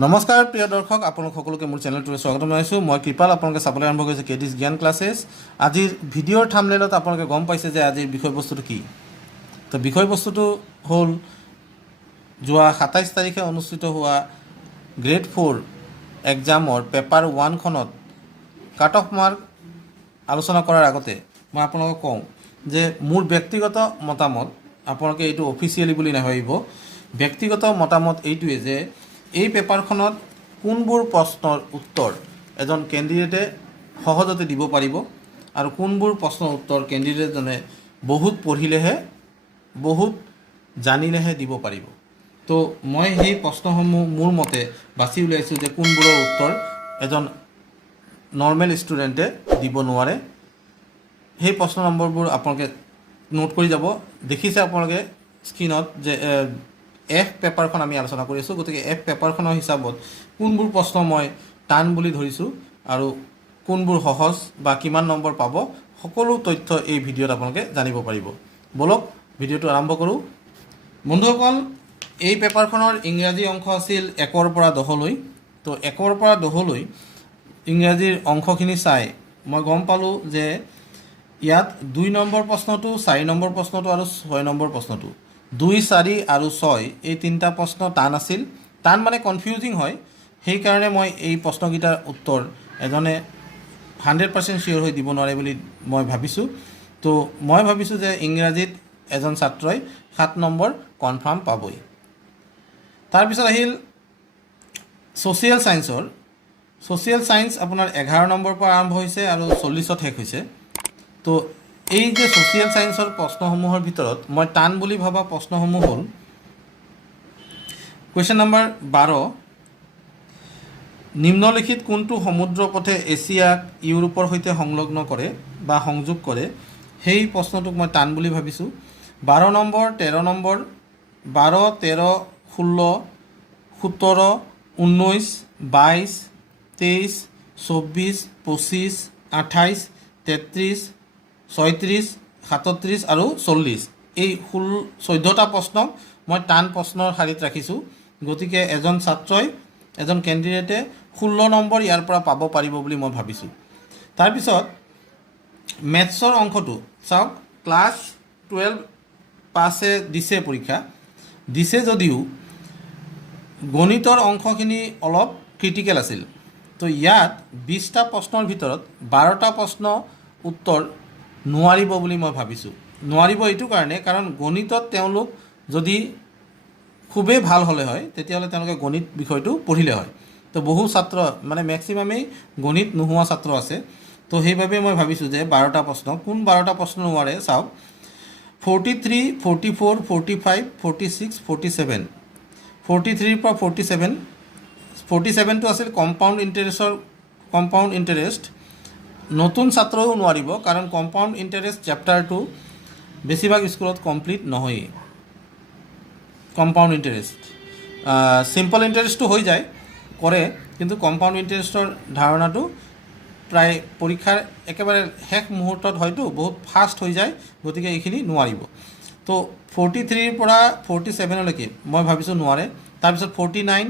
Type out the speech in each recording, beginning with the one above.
নমস্কাৰ প্ৰিয় দৰ্শক, আপোনালোক সকলোকে মোৰ চেনেলটোলৈ স্বাগতম জনাইছোঁ। মই কৃপাল, আপোনালোকে চাবলৈ আৰম্ভ কৰিছে কেডিছ জ্ঞান ক্লাছেছ। আজিৰ ভিডিঅ'ৰ থাম্বনেইলত আপোনালোকে গম পাইছে যে আজিৰ বিষয়বস্তুটো কি। তো বিষয়বস্তুটো হ'ল যোৱা ২৭ তাৰিখে অনুষ্ঠিত হোৱা গ্ৰেড 4 এক্সামৰ পেপাৰ 1খনত কাট অফ মাৰ্ক আলোচনা কৰাৰ আগতে মই আপোনালোকক কওঁ যে মোৰ ব্যক্তিগত মতামত, আপোনালোকে এইটো অফিচিয়েলি বুলি নাভাবিব, ব্যক্তিগত মতামত এইটোৱে যে এই পেপাৰখনত কোনবোৰ প্ৰশ্নৰ উত্তৰ এজন কেণ্ডিডেটে সহজতে দিব পাৰিব আৰু কোনবোৰ প্ৰশ্নৰ উত্তৰ কেণ্ডিডেটজনে বহুত পঢ়িলেহে, বহুত জানিলেহে দিব পাৰিব। তো মই সেই প্ৰশ্নসমূহ মোৰ মতে বাছি উলিয়াইছোঁ যে কোনবোৰৰ উত্তৰ এজন নৰ্মেল ষ্টুডেণ্টে দিব নোৱাৰে। সেই প্ৰশ্ন নম্বৰবোৰ আপোনালোকে নোট কৰি যাব। দেখিছে আপোনালোকে স্ক্ৰীনত যে এফ পেপাৰখন আমি আলোচনা কৰি আছোঁ। গতিকে এফ পেপাৰখনৰ হিচাপত কোনবোৰ প্ৰশ্ন মই টান বুলি ধৰিছোঁ আৰু কোনবোৰ সহজ বা কিমান নম্বৰ পাব, সকলো তথ্য এই ভিডিঅ'ত আপোনালোকে জানিব পাৰিব। বলক ভিডিঅ'টো আৰম্ভ কৰোঁ। বন্ধুসকল, এই পেপাৰখনৰ ইংৰাজী অংশ আছিল ১ৰ পৰা ১০লৈ। তো ১ৰ পৰা ১০লৈ ইংৰাজীৰ অংশখিনি চাই মই গম পালোঁ যে ইয়াত ২ নম্বৰ প্ৰশ্নটো, ৪ নম্বৰ প্ৰশ্নটো আৰু ৬ নম্বৰ প্ৰশ্নটো, ২, ৪ আৰু ৬ এই তিনিটা প্ৰশ্ন টান আছিল। টান মানে কনফিউজিং হয়। সেইকাৰণে মই এই প্ৰশ্নকেইটাৰ উত্তৰ এজনে 100% চিয়'ৰ হৈ দিব নোৱাৰে বুলি মই ভাবিছোঁ। তো মই ভাবিছোঁ যে ইংৰাজীত এজন ছাত্ৰই 7 নম্বৰ কনফাৰ্ম পাবই। তাৰপিছত আহিল ছ'চিয়েল ছায়েন্সৰ। ছ'চিয়েল ছায়েন্স আপোনাৰ 11 নম্বৰৰ পৰা আৰম্ভ হৈছে আৰু 40ত শেষ হৈছে। তো এই যে ছ'চিয়েল ছায়েন্সৰ প্ৰশ্নসমূহৰ ভিতৰত মই টান বুলি ভবা প্ৰশ্নসমূহ হ'ল কুৱেশ্যন নম্বৰ 12, নিম্নলিখিত কোনটো সমুদ্ৰ পথে এছিয়াক ইউৰোপৰ সৈতে সংলগ্ন কৰে বা সংযোগ কৰে, সেই প্ৰশ্নটোক মই টান বুলি ভাবিছোঁ। 12 নম্বৰ, 13 নম্বৰ, 12, 13, 16, 17, 19, 22, 23, 24, 25, 28, 33, 36, 37 আৰু 40, এই 14টা প্ৰশ্নক মই টান প্ৰশ্নৰ শাৰীত ৰাখিছোঁ। গতিকে এজন ছাত্ৰই, এজন কেণ্ডিডেটে 16 নম্বৰ ইয়াৰ পৰা পাব পাৰিব বুলি মই ভাবিছোঁ। তাৰপিছত মেথছৰ অংশটো চাওক, ক্লাছ 12 পাছে দিছে, পৰীক্ষা দিছে যদিও গণিতৰ অংশখিনি অলপ ক্ৰিটিকেল আছিল। তো ইয়াত 20টা প্ৰশ্নৰ ভিতৰত 12টা প্ৰশ্ন উত্তৰ নোৱাৰিব বুলি মই ভাবিছোঁ। নোৱাৰিব এইটো কাৰণে, কাৰণ গণিতত তেওঁলোক যদি খুবেই ভাল হ'লে হয় তেতিয়াহ'লে তেওঁলোকে গণিত বিষয়টো পঢ়িলে হয়। তো বহু ছাত্ৰ মানে মেক্সিমামেই গণিত নোহোৱা ছাত্ৰ আছে। তো সেইবাবে মই ভাবিছোঁ যে 12টা প্ৰশ্ন, কোন 12টা প্ৰশ্ন নোৱাৰে চাওক, 43, 44, 45, 46, 47, 43ৰ পৰা 47, 47টো আছিল কম্পাউণ্ড ইণ্টাৰেষ্ট। নতুন ছাত্ৰও নোৱাৰিব, কাৰণ কম্পাউণ্ড ইণ্টাৰেষ্ট চেপ্টাৰটো বেছিভাগ স্কুলত কমপ্লিট নহয়েই। কম্পাউণ্ড ইণ্টাৰেষ্ট, চিম্পল ইণ্টাৰেষ্টটো হৈ যায়, কৰে, কিন্তু কম্পাউণ্ড ইণ্টাৰেষ্টৰ ধাৰণাটো প্ৰায় পৰীক্ষাৰ একেবাৰে শেষ মুহূৰ্তত হয়তো বহুত ফাষ্ট হৈ যায়। গতিকে এইখিনি নোৱাৰিব। তো 43ৰ পৰা 47লৈকে মই ভাবিছোঁ নোৱাৰে। তাৰপিছত 49,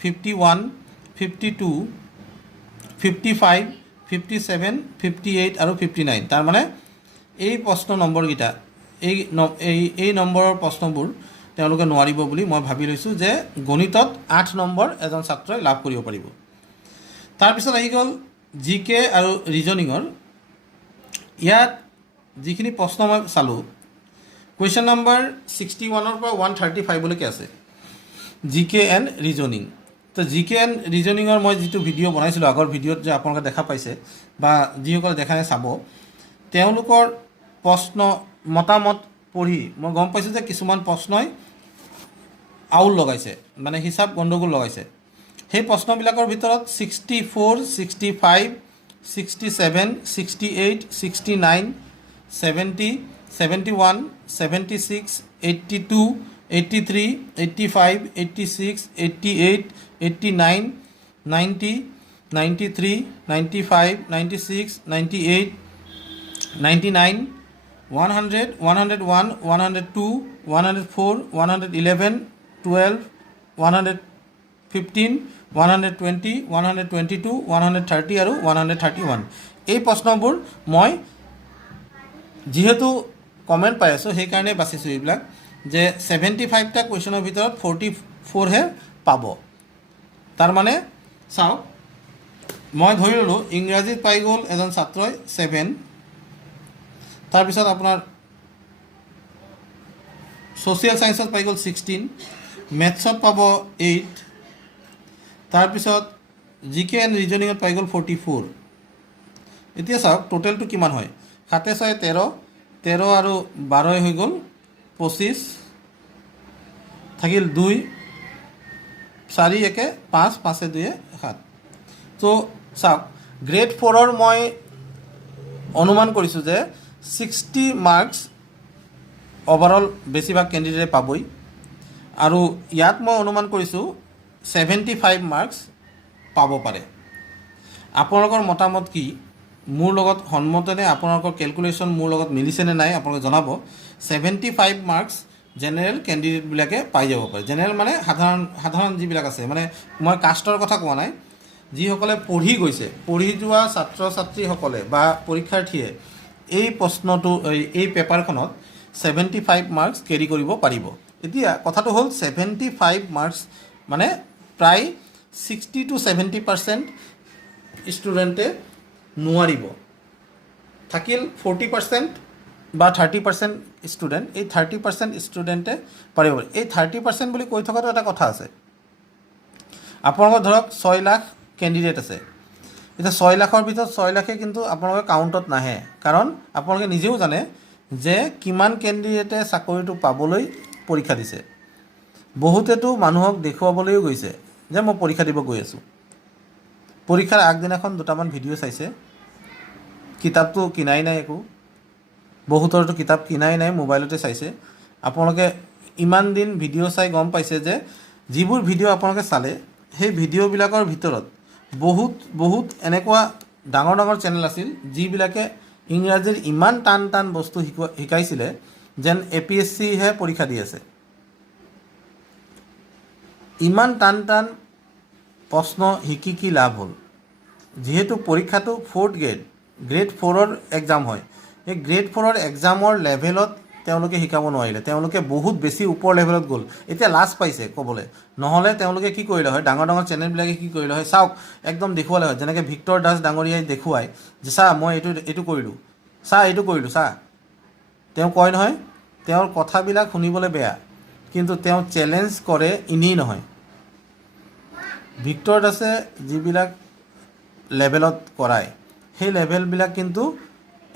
51, 52, 55, 57, 58 আৰু 59, তাৰমানে এই প্ৰশ্ন নম্বৰকেইটা, এই নম্বৰৰ প্ৰশ্নবোৰ তেওঁলোকে নোৱাৰিব বুলি মই ভাবি লৈছোঁ যে গণিতত 8 নম্বৰ এজন ছাত্ৰই লাভ কৰিব পাৰিব। তাৰপিছত আহি গ'ল GK আৰু ৰিজনিঙৰ। ইয়াত যিখিনি প্ৰশ্ন মই চালোঁ, কুৱেশ্যন নম্বৰ 61ৰ পৰা 135লৈকে আছে GK এণ্ড ৰিজনিং। তো GK এণ্ড ৰিজনিঙৰ মই যিটো ভিডিঅ' বনাইছিলোঁ, আগৰ ভিডিঅ'ত যে আপোনালোকে দেখা পাইছে বা যিসকলে দেখা নাই চাব, তেওঁলোকৰ প্ৰশ্ন মতামত পঢ়ি মই গম পাইছোঁ যে কিছুমান প্ৰশ্নই আউল লগাইছে, মানে হিচাপ গণ্ডগোল লগাইছে। সেই প্ৰশ্নবিলাকৰ ভিতৰত 64, 65, 67, 68, 69, 70, 71, 76, 82, 83, 85, 86, 88, 89, 90, 93, 95, 96, 98, 99, 100, 101, 102, 104, 111, 12, 115, 120, 122, 130 আৰু 131 এই প্ৰশ্নবোৰ মই যিহেতু কমেণ্ট পাই আছোঁ সেইকাৰণে বাচিছোঁ এইবিলাক যে 75টা কুৱেশ্যনৰ ভিতৰত 44হে পাব। তাৰমানে চাওক মই ধৰি ল'লোঁ ইংৰাজীত পাই গ'ল এজন ছাত্ৰই 7, তাৰপিছত আপোনাৰ ছ'চিয়েল ছায়েন্সত পাই গ'ল 16, মেথছত পাব 8, তাৰপিছত GK এণ্ড ৰিজনিঙত পাই গ'ল 44। এতিয়া চাওক টোটেলটো কিমান হয় 7 6 13, 13 আৰু 12 হৈ গ'ল 25, থাকিল 2, 4 1 5, 5 2 7। তো চাওক গ্ৰেড 4ৰ মই অনুমান কৰিছোঁ যে 60 মাৰ্কছ অভাৰঅল বেছিভাগ কেণ্ডিডেটে পাবই, আৰু ইয়াত মই অনুমান কৰিছোঁ 75 মাৰ্কছ পাব পাৰে। আপোনালোকৰ মতামত কি? মোৰ লগত সন্মতনে আপোনালোকৰ কেলকুলেশ্যন মোৰ লগত মিলিছেনে নাই আপোনালোকে জনাব। 75 মাৰ্কছ জেনেৰেল কেণ্ডিডেটবিলাকে পাই যাব পাৰে। জেনেৰেল মানে সাধাৰণ যিবিলাক আছে, মানে মই কাষ্টৰ কথা কোৱা নাই, যিসকলে পঢ়ি গৈছে, পঢ়ি যোৱা ছাত্ৰ ছাত্ৰীসকলে বা পৰীক্ষাৰ্থীয়ে এই প্ৰশ্নটো এই পেপাৰখনত 75 মাৰ্কছ কেৰি কৰিব পাৰিব। এতিয়া কথাটো হ'ল 75 মাৰ্কছ মানে প্ৰায় 60 to 70% ষ্টুডেণ্টে নোৱাৰিব। থাকিল 40% বা 30% ষ্টুডেণ্ট, এই 30% ষ্টুডেণ্টে পাৰিব। এই 30% বুলি কৈ থকাটো এটা কথা আছে। আপোনালোকৰ ধৰক 6 লাখ কেণ্ডিডেট আছে, এতিয়া 6 লাখৰ ভিতৰত 6 লাখে কিন্তু আপোনালোকে কাউণ্টত নাহে, কাৰণ আপোনালোকে নিজেও জানে যে কিমান কেণ্ডিডেটে চাকৰিটো পাবলৈ পৰীক্ষা দিছে। বহুতেতো মানুহক দেখুৱাবলৈও গৈছে যে মই পৰীক্ষা দিব গৈ আছোঁ। পৰীক্ষাৰ আগদিনাখন দুটামান ভিডিঅ' চাইছে, কিতাপটো কিনাই নাই একো, বহুতৰতো কিতাপ কিনাই নাই, মোবাইলতে চাইছে। আপোনালোকে ইমান দিন ভিডিঅ' চাই গম পাইছে যে যিবোৰ ভিডিঅ' আপোনালোকে চালে সেই ভিডিঅ'বিলাকৰ ভিতৰত বহুত এনেকুৱা ডাঙৰ ডাঙৰ চেনেল আছিল যিবিলাকে ইংৰাজীৰ ইমান টান বস্তু শিকাইছিলে যেন APSCহে পৰীক্ষা দি আছে। ইমান টান প্ৰশ্ন শিকি কি লাভ হ'ল? যিহেতু পৰীক্ষাটো 4th গ্ৰেড 4ৰ এক্সাম হয়, এই গ্ৰেড 4ৰ এক্সামৰ লেভেলত তেওঁলোকে শিকাব নোৱাৰিলে, তেওঁলোকে বহুত বেছি ওপৰ লেভেলত গ'ল। এতিয়া লাজ পাইছে ক'বলৈ, নহ'লে তেওঁলোকে কি কৰিলে হয়, ডাঙৰ চেনেলবিলাকে কি কৰিলে হয়, চাওক একদম দেখুৱালে হয়, যেনেকৈ ভিক্টৰ দাস ডাঙৰীয়াই দেখুৱাই যে চা মই এইটো কৰিলোঁ, চা এইটো কৰিলোঁ চা। তেওঁ কয় নহয়, তেওঁৰ কথাবিলাক শুনিবলৈ বেয়া, কিন্তু তেওঁ চেলেঞ্জ কৰে এনেই নহয়। ভিক্টৰ দাসে যিবিলাক লেভেলত কৰায় সেই লেভেলবিলাক কিন্তু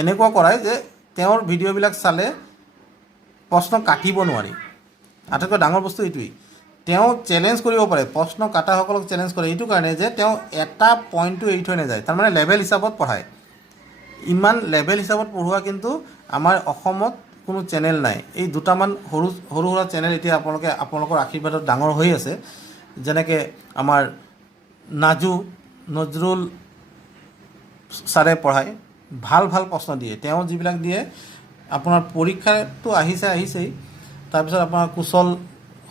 এনেকুৱা কৰায় যে তেওঁৰ ভিডিঅ'বিলাক চালে প্ৰশ্ন কাটিব নোৱাৰি। আটাইতকৈ ডাঙৰ বস্তু এইটোৱেই, তেওঁ চেলেঞ্জ কৰিব পাৰে, প্ৰশ্ন কাটাসকলক চেলেঞ্জ কৰে এইটো কাৰণে যে তেওঁ এটা পইণ্টটো এৰি থৈ নাযায়, তাৰমানে লেভেল হিচাপত পঢ়ায়। ইমান লেভেল হিচাপত পঢ়োৱা কিন্তু আমাৰ অসমত কোনো চেনেল নাই। এই দুটামান সৰু সুৰা চেনেল এতিয়া আপোনালোকৰ আশীৰ্বাদত ডাঙৰ হৈ আছে, যেনেকৈ আমাৰ নজৰুল ছাৰে পঢ়ায়, ভাল প্ৰশ্ন দিয়ে। তেওঁ যিবিলাক দিয়ে আপোনাৰ পৰীক্ষাটো আহিছেই, তাৰপিছত আপোনাৰ কুশল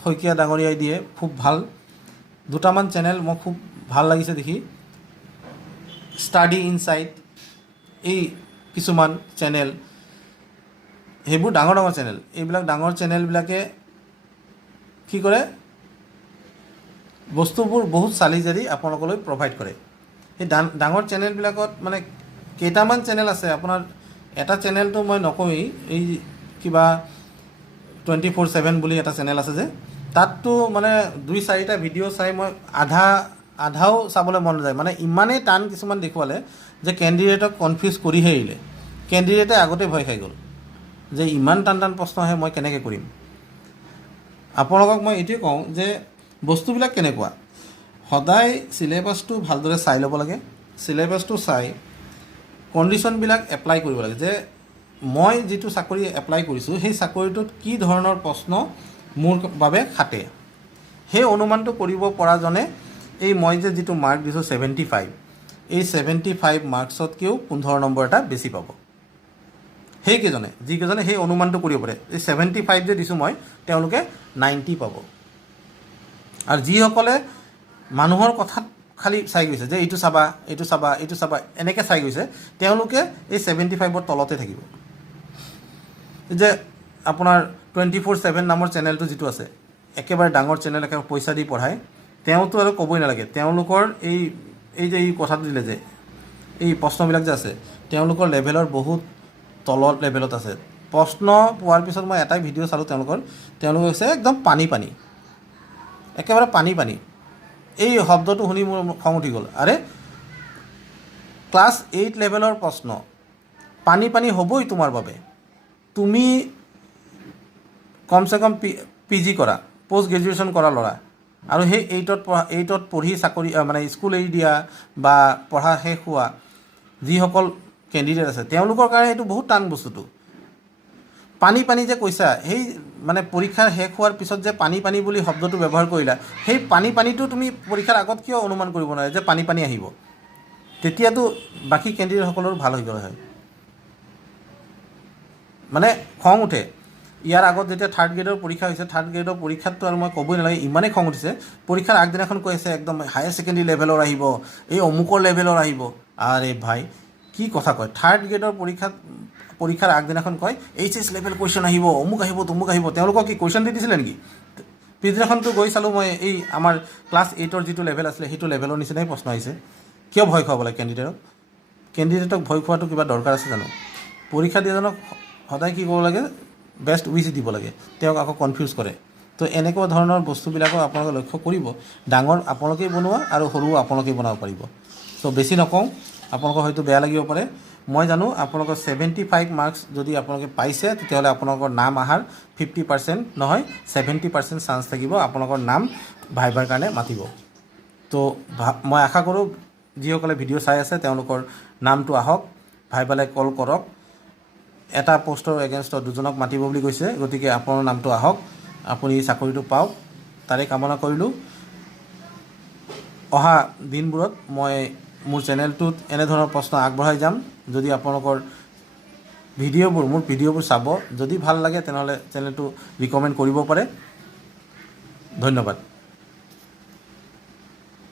শইকীয়া ডাঙৰীয়াই দিয়ে, খুব ভাল দুটামান চেনেল, মই খুব ভাল লাগিছে দেখি। ষ্টাডি ইনচাইট, এই কিছুমান চেনেল, সেইবোৰ ডাঙৰ চেনেল। এইবিলাক ডাঙৰ চেনেলবিলাকে কি কৰে, বস্তুবোৰ বহুত চালি জাৰি আপোনালোকলৈ প্ৰভাইড কৰে। সেই ডাঙৰ চেনেলবিলাকত মানে কেইটামান চেনেল আছে, আপোনাৰ এটা চেনেলটো মই নকওঁৱেই, এই কিবা 24/7 বুলি এটা চেনেল আছে যে, তাততো মানে 2-4টা ভিডিঅ' চাই মই আধাও চাবলৈ মন নাযায়। মানে ইমানেই টান কিছুমান দেখুৱালে যে কেণ্ডিডেটক কনফিউজ কৰিহে এৰিলে। কেণ্ডিডেটে আগতে ভয় খাই গ'ল যে ইমান টান প্ৰশ্ন আহে, মই কেনেকৈ কৰিম। আপোনালোকক মই এইটোৱে কওঁ যে বস্তুবিলাক কেনেকুৱা, সদায় চিলেবাছটো ভালদৰে চাই ল'ব লাগে। চিলেবাছটো চাই কণ্ডিশ্যনবিলাক এপ্লাই কৰিব লাগে যে মই যিটো চাকৰি এপ্লাই কৰিছোঁ সেই চাকৰিটোত কি ধৰণৰ প্ৰশ্ন মোৰ বাবে খাটে। সেই অনুমানটো কৰিব পৰাজনে এই মই যে যিটো মাৰ্ক দিছোঁ 75, এই 75 মাৰ্কছতকৈও 15 নম্বৰ এটা বেছি পাব। যিকেইজনে সেই অনুমানটো কৰিব পাৰে, এই 75 যে দিছোঁ মই, তেওঁলোকে 90 পাব। আৰু যিসকলে মানুহৰ কথাত খালি চাই গৈছে যে এইটো চাবা এইটো চাবা এইটো চাবা এনেকৈ চাই গৈছে, তেওঁলোকে এই 75ৰ তলতে থাকিব। যে আপোনাৰ 24/7 নামৰ চেনেলটো যিটো আছে, একেবাৰে ডাঙৰ চেনেল, একেবাৰে পইচা দি পঢ়ায়, তেওঁতো আৰু ক'বই নালাগে। তেওঁলোকৰ এই কথাটো দিলে যে এই প্ৰশ্নবিলাক যে আছে, তেওঁলোকৰ লেভেলৰ বহুত তলত লেভেলত আছে। প্ৰশ্ন পোৱাৰ পিছত মই এটাই ভিডিঅ' চালোঁ তেওঁলোকে কৈছে একদম পানী পানী, একেবাৰে পানী পানী। এই শব্দটো শুনি মোৰ খং উঠি গ'ল। আৰে ক্লাছ 8 লেভেলৰ প্ৰশ্ন পানী পানী হ'বই তোমাৰ বাবে। তুমি কমচে কম PG কৰা, পষ্ট গ্ৰেজুৱেশ্যন কৰা ল'ৰা, আৰু সেই 8ত পঢ়ি চাকৰি মানে স্কুল এৰি দিয়া বা পঢ়া শেষ হোৱা যিসকল কেণ্ডিডেট আছে, তেওঁলোকৰ কাৰণে এইটো বহুত টান বস্তুটো। পানী পানী যে কৈছা, সেই মানে পৰীক্ষাৰ শেষ হোৱাৰ পিছত যে পানী পানী বুলি শব্দটো ব্যৱহাৰ কৰিলা, সেই পানী পানীটো তুমি পৰীক্ষাৰ আগত কিয় অনুমান কৰিব নোৱাৰে যে পানী পানী আহিব? তেতিয়াতো বাকী কেণ্ডিডেটসকলৰো ভাল হৈ গ'ল হয়। মানে খং উঠে। ইয়াৰ আগত যেতিয়া 3rd গ্ৰেডৰ পৰীক্ষা হৈছে, 3rd গ্ৰেডৰ পৰীক্ষাততো আৰু মই ক'বই নালাগে, ইমানেই খং উঠিছে। পৰীক্ষাৰ আগদিনাখন কৈ আছে একদম হায়াৰ ছেকেণ্ডেৰী লেভেলৰ আহিব, এই অমুকৰ লেভেলৰ আহিব। আৰে ভাই কি কথা কয়? 3rd গ্ৰেডৰ পৰীক্ষাৰ আগদিনাখন কয় HS লেভেল কুৱেশ্যন আহিব, অমুক আহিব তমুক আহিব। তেওঁলোকক কি কুৱেশ্যন দি দিছিলে নেকি? পিছদিনাখনতো গৈ চালোঁ মই, এই আমাৰ ক্লাছ 8ৰ যিটো লেভেল আছিলে সেইটো লেভেলৰ নিচিনাই প্ৰশ্ন আহিছে। কিয় ভয় খুৱাব লাগে কেণ্ডিডেটক ভয় খোৱাটো কিবা দৰকাৰ আছে জানো? পৰীক্ষা দিয়াজনক সদায় কি ক'ব লাগে? বেষ্ট উইচ দিব লাগে, তেওঁক আকৌ কনফিউজ কৰে। তো এনেকুৱা ধৰণৰ বস্তুবিলাকো আপোনালোকে লক্ষ্য কৰিব। ডাঙৰ আপোনালোকেই বনোৱা আৰু সৰু আপোনালোকেই বনাব পাৰিব। চ' বেছি নকওঁ, আপোনালোকৰ হয়তো বেয়া লাগিব পাৰে। মই জানো আপোনালোকৰ 75 মাৰ্কছ যদি আপোনালোকে পাইছে, তেতিয়াহ'লে আপোনালোকৰ নাম অহাৰ 50% নহয় 70% চান্স থাকিব আপোনালোকৰ নাম ভাইভাৰ কাৰণে মাতিব। তো মই আশা কৰোঁ যিসকলে ভিডিঅ' চাই আছে তেওঁলোকৰ নামটো আহক, ভাইভালে কল কৰক। এটা পোষ্টৰ এগেইনষ্টত 2জনক মাতিব বুলি কৈছে, গতিকে আপোনাৰ নামটো আহক, আপুনি চাকৰিটো পাওক, তাৰে কামনা কৰিলোঁ। অহা দিনবোৰত মই মোৰ চেনেলটোত এনেধৰণৰ প্ৰশ্ন আগবঢ়াই যাম। যদি আপোনালোকৰ মোৰ ভিডিঅ'বোৰ চাব, যদি ভাল লাগে তেনেহ'লে চেনেলটো ৰিকমেণ্ড কৰিব পাৰে। ধন্যবাদ।